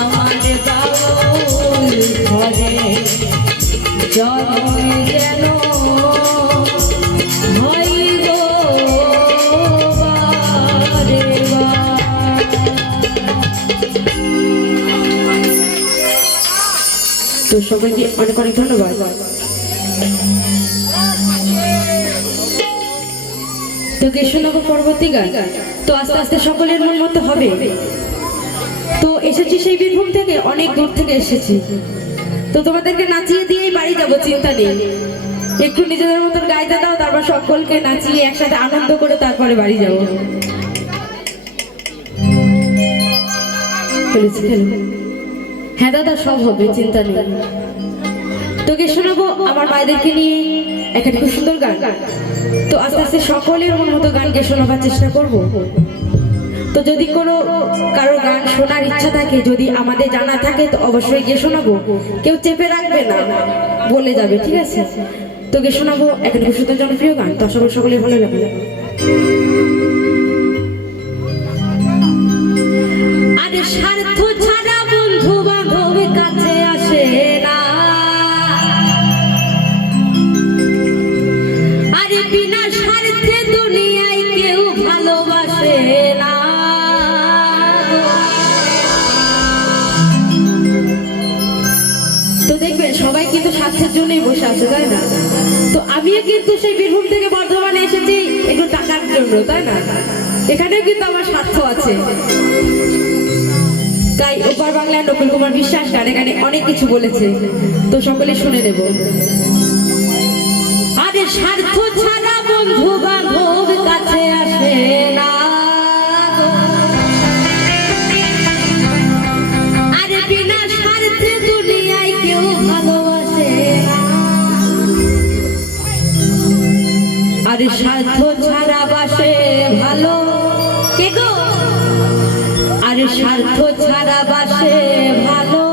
আমার বাউল ঘরে জন্ম যেন হয় গো বারে বার। তো সবাইকে অনেক অনেক ধন্যবাদ। তো কে শোনাবো পরবর্তী গান। তো আস্তে আস্তে সকলের মন মতো হবে। তো এসেছি সেই বীরভূম থেকে, অনেক দূর থেকে এসেছি। তো তোমাদেরকে নাচিয়ে দিয়েই বাড়ি যাবো, চিন্তা নেই। একটু নিজেদের মতন গাইতে দাও, তারপর সকলকে নাচিয়ে একসাথে আনন্দ করে তারপরে বাড়ি যাবো। হ্যাঁ দাদা, সব হবে, চিন্তা নেই। তোকে শোনাবো আমার মায়েদেরকে নিয়ে একটা খুব সুন্দর গান। তো আস্তে আস্তে সকলের মন মতো গানকে শোনাবার চেষ্টা করব। তো যদি কোনো কারো গান শোনার ইচ্ছা থাকে, যদি আমাদের জানা থাকে, তো অবশ্যই গিয়ে শোনাবো। কেউ চেপে রাখবে না, বলে যাবে, ঠিক আছে? তোকে শোনাবো একটা খুব সুন্দর জনপ্রিয় গান। তো আশা করি সকলের ভালো লাগবে। আরে স্বার্থ ছাড়া বন্ধু বান্ধব কাছে আসে না, আরে বিনা স্বার্থে দুনিয়ায় কেউ ভালোবাসে না। তো দেখবেন সবাই কিন্তু স্বার্থের জন্যই বসে আছে, তাই না? তো আমিও কিন্তু সেই বীরভূম থেকে বর্ধমানে এসেছি একটু টাকার জন্য, তাই না? এখানেও কিন্তু আমার স্বার্থ আছে। তাই ওপার বাংলার নকুল কুমার বিশ্বাস গানে গানে অনেক কিছু বলেছে, তো সকলে শুনে নেব। আরে স্বার্থ ছাড়া বন্ধু বান্ধব কাছে আসে না, আরে বিনা স্বার্থে দুনিয়ায় কেউ ভালোবাসে না। আরে স্বার্থ ছাড়া বাসে ভালো কে গো, আরে স্বার্থ ছাড়া বাসে ভালো,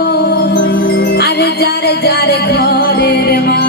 আরে যারে যারে ঘরের মা।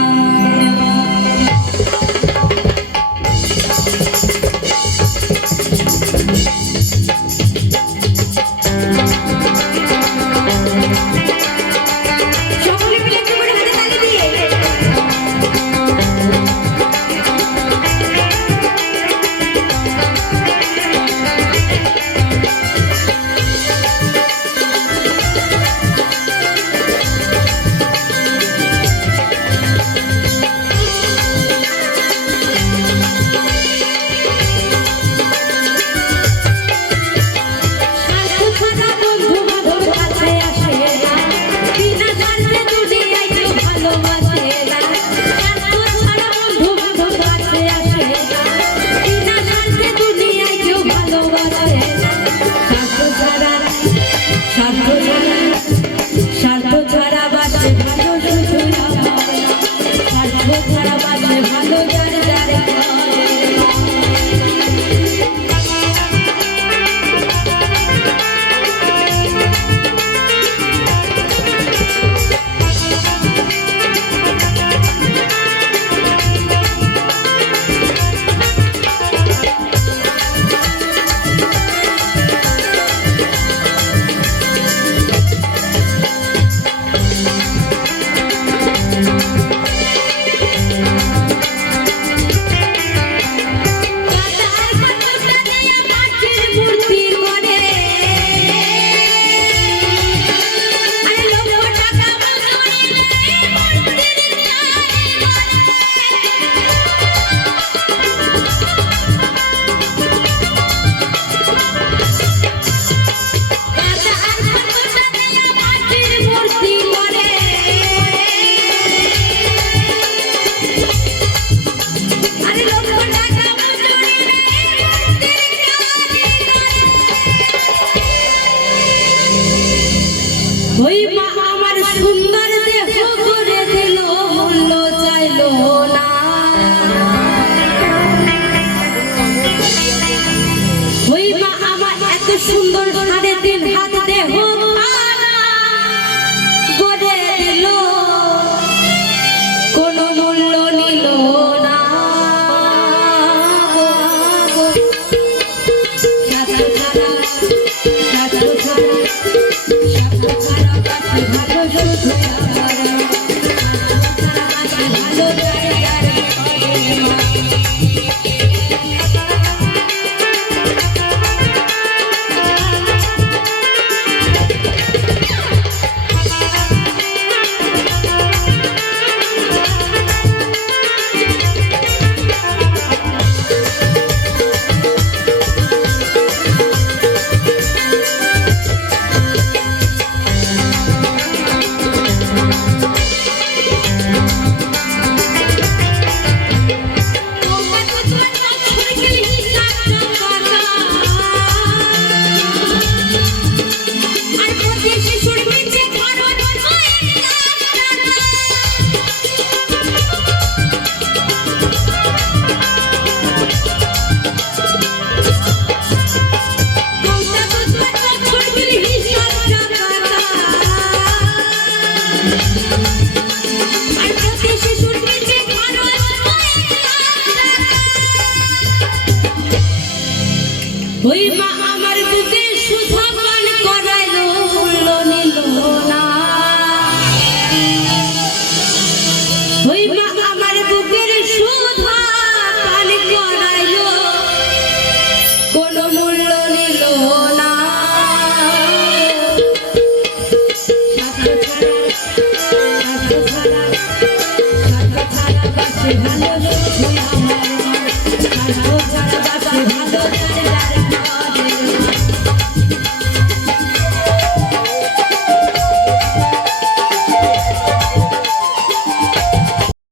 মা আমার বুকে সুধা পান করাইলো মূল্য নিল না ওই মা আমার বুকের সুধা পান করাইলো কোনো মূল্য নিল না ভালো